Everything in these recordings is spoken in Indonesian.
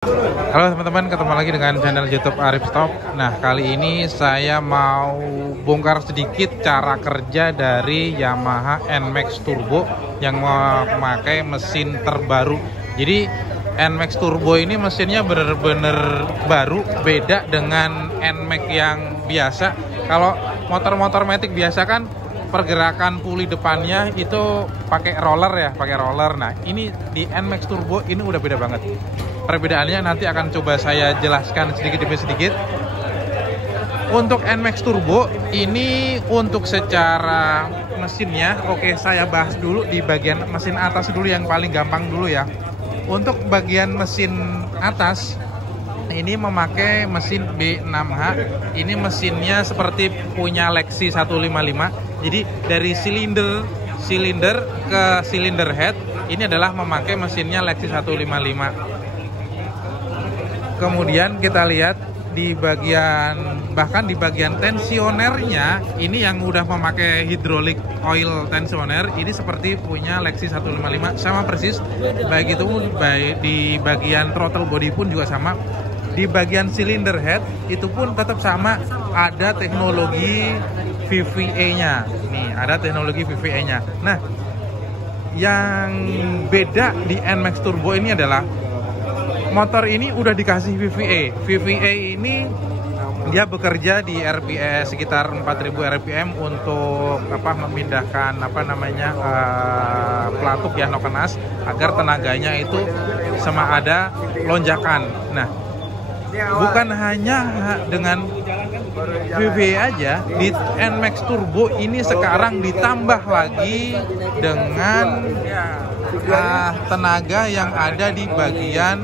Halo teman-teman, ketemu lagi dengan channel YouTube Arif Stop. Nah, kali ini saya mau bongkar sedikit cara kerja dari Yamaha NMAX Turbo yang memakai mesin terbaru. Jadi NMAX Turbo ini mesinnya bener-bener baru, beda dengan NMAX yang biasa. Kalau motor-motor matic biasa kan pergerakan puli depannya itu pakai roller ya, pakai roller. Nah, ini di NMAX Turbo ini udah beda banget. Perbedaannya nanti akan coba saya jelaskan sedikit demi sedikit. Untuk NMAX Turbo ini untuk secara mesinnya, oke, saya bahas dulu di bagian mesin atas dulu yang paling gampang dulu ya. Untuk bagian mesin atas ini memakai mesin B6H. Ini mesinnya seperti punya Lexi 155. Jadi dari silinder ke silinder head ini adalah memakai mesinnya Lexi 155. Kemudian kita lihat di bahkan di bagian tensionernya ini yang udah memakai hydraulic oil tensioner ini seperti punya Lexi 155 sama persis. Baik itu di bagian throttle body pun juga sama. Di bagian cylinder head itu pun tetap sama, ada teknologi VVA-nya. Nih, ada teknologi VVA-nya. Nah, yang beda di NMAX Turbo ini adalah motor ini udah dikasih VVA. VVA ini dia bekerja di RPS sekitar 4000 RPM untuk memindahkan pelatuk ya, noken as, agar tenaganya itu sama ada lonjakan. Nah, bukan hanya dengan VVA aja, di NMAX Turbo ini sekarang ditambah lagi dengan tenaga yang ada di bagian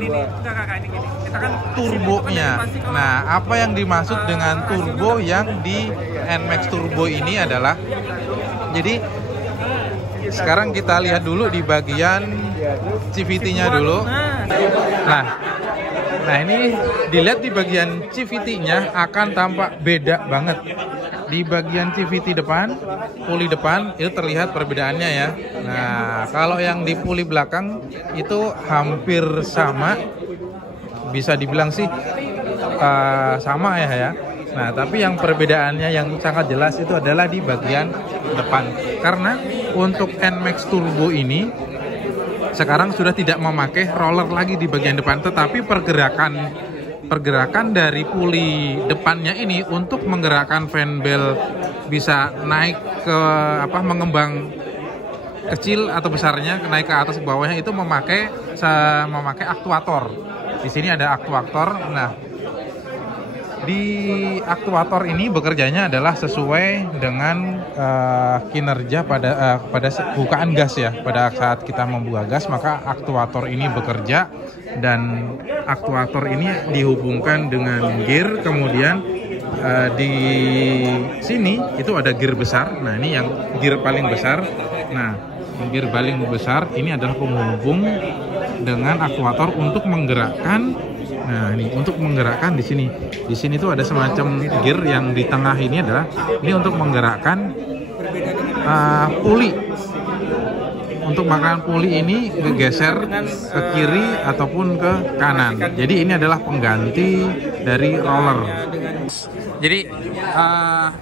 turbonya. Nah, apa yang dimaksud dengan turbo yang di NMAX Turbo ini adalah, jadi sekarang kita lihat dulu di bagian CVT-nya dulu. Nah, ini dilihat di bagian CVT-nya akan tampak beda banget. Di bagian CVT depan, puli depan itu terlihat perbedaannya ya. Nah, kalau yang di puli belakang itu hampir sama, bisa dibilang sih sama ya. Nah, tapi yang perbedaannya yang sangat jelas itu adalah di bagian depan. Karena untuk NMAX Turbo ini sekarang sudah tidak memakai roller lagi di bagian depan, tetapi pergerakan dari puli depannya ini untuk menggerakkan fan bell bisa naik ke mengembang kecil atau besarnya, naik ke atas ke bawahnya itu memakai aktuator. Di sini ada aktuator. Nah, di aktuator ini bekerjanya adalah sesuai dengan kinerja pada bukaan gas ya. Pada saat kita membuka gas, maka aktuator ini bekerja, dan aktuator ini dihubungkan dengan gear. Kemudian di sini itu ada gear besar. Nah, ini yang gear paling besar. Nah, gear paling besar ini adalah penghubung dengan aktuator untuk menggerakkan. Nah, ini untuk menggerakkan di sini. Di sini tuh ada semacam gear yang di tengah ini adalah ini untuk menggerakkan puli. Untuk menggerakkan puli ini bergeser ke kiri ataupun ke kanan. Jadi ini adalah pengganti dari roller. Jadi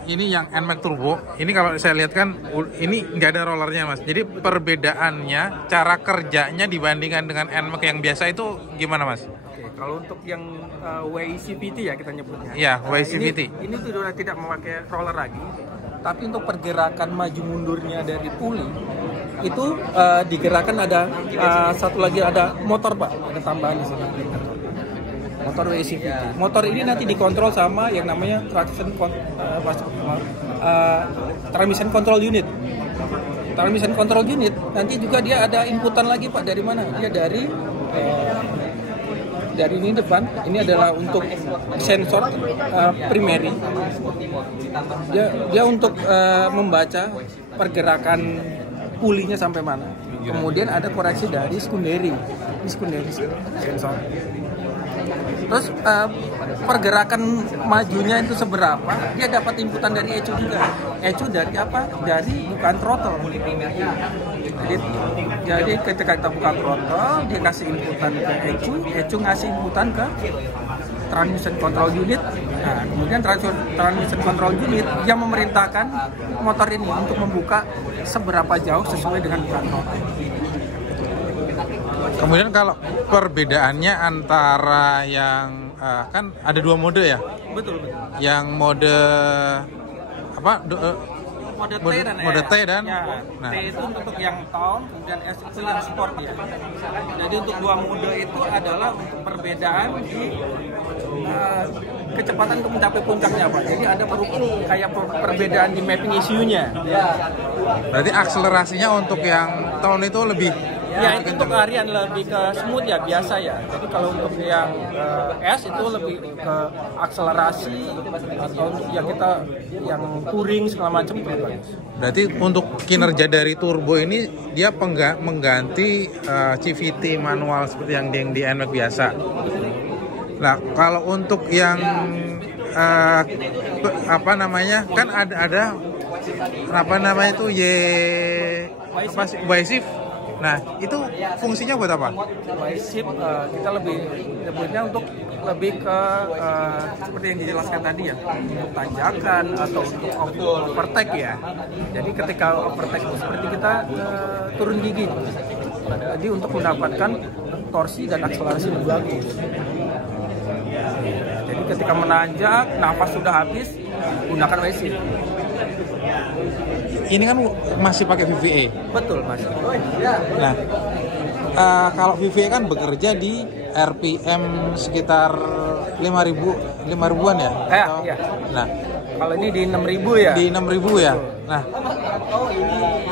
ini yang NMAX Turbo. Ini kalau saya lihat kan ini nggak ada rollernya, Mas. Jadi perbedaannya cara kerjanya dibandingkan dengan NMAX yang biasa itu gimana, Mas? Kalau untuk yang WICVT ya kita nyebutnya. Ya, WICVT. Ini sudah tidak memakai roller lagi. Tapi untuk pergerakan maju mundurnya dari puli itu digerakkan ada satu lagi, ada motor, Pak. Ada tambahan di sini. Motor WICVT. Motor ini nanti dikontrol sama yang namanya transmission control unit. Transmission control unit nanti juga dia ada inputan lagi, Pak. Dari mana? Dia dari ini depan, ini adalah untuk sensor primary. Dia untuk membaca pergerakan pulinya sampai mana. Kemudian ada koreksi dari secondary. Ini secondary sensor. Terus pergerakan majunya itu seberapa? Dia dapat inputan dari ECU juga. ECU dari apa? Dari bukaan throttle. Jadi ketika kita buka throttle, dia kasih inputan ke ECU ngasih inputan ke transmission control unit. Nah, kemudian transmission control unit yang memerintahkan motor ini untuk membuka seberapa jauh sesuai dengan bukaan throttle. Kemudian kalau perbedaannya antara yang kan ada dua mode ya? Betul. Yang mode apa? Mode T dan ya, nah. T itu untuk yang town, kemudian S itu yang sport ya. Jadi untuk dua mode itu adalah perbedaan di kecepatan untuk mencapai puncaknya Pak. Jadi ada kayak perbedaan di mapping isunya. Berarti akselerasinya untuk yang town itu lebih ya itu untuk harian lebih ke smooth ya, biasa ya. Jadi kalau untuk yang S itu lebih ke akselerasi atau untuk yang kita yang touring segala macam itu bagus. Berarti untuk kinerja dari turbo ini dia mengganti CVT manual seperti yang di NMAX biasa. Nah, kalau untuk yang apa namanya? Kan ada apa namanya itu Y-Shift. Nah, itu fungsinya buat apa? Y-Shift kita lebih nyebutnya untuk lebih ke seperti yang dijelaskan tadi ya, untuk tanjakan atau untuk overtake ya. Jadi ketika overtake itu seperti kita turun gigi. Jadi untuk mendapatkan torsi dan akselerasi lebih bagus. Jadi ketika menanjak, nafas sudah habis, gunakan Y-Shift. Ini kan masih pakai VVA. Betul, Mas. Nah, kalau VVA kan bekerja di RPM sekitar 5.000-an ya? Ya. Nah, kalau ini di 6.000 ya? Di 6.000 ya. Nah,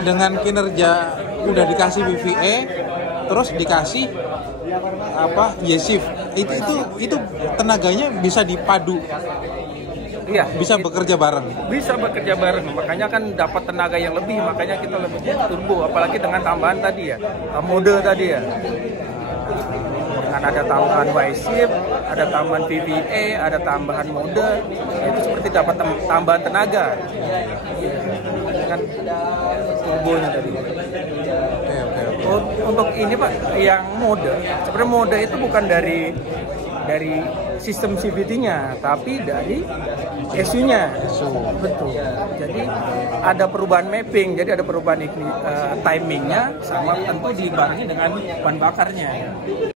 dengan kinerja udah dikasih VVA, terus dikasih apa? Y-Shift. Itu tenaganya bisa dipadu. Iya, bisa bekerja bareng. Bisa bekerja bareng, makanya kan dapat tenaga yang lebih, makanya kita lebih turbo, apalagi dengan tambahan tadi ya, mode tadi ya. Dengan ada tambahan Y-Shift, ada tambahan VVA, ada tambahan mode, itu seperti dapat tambahan tenaga. Dengan turbonya tadi. Untuk ini Pak, yang mode, sebenarnya mode itu bukan dari sistem CVT-nya, tapi dari ECU-nya. Betul. Jadi ada perubahan mapping, jadi ada perubahan timingnya, sama tentu dibarengi dengan bahan bakarnya.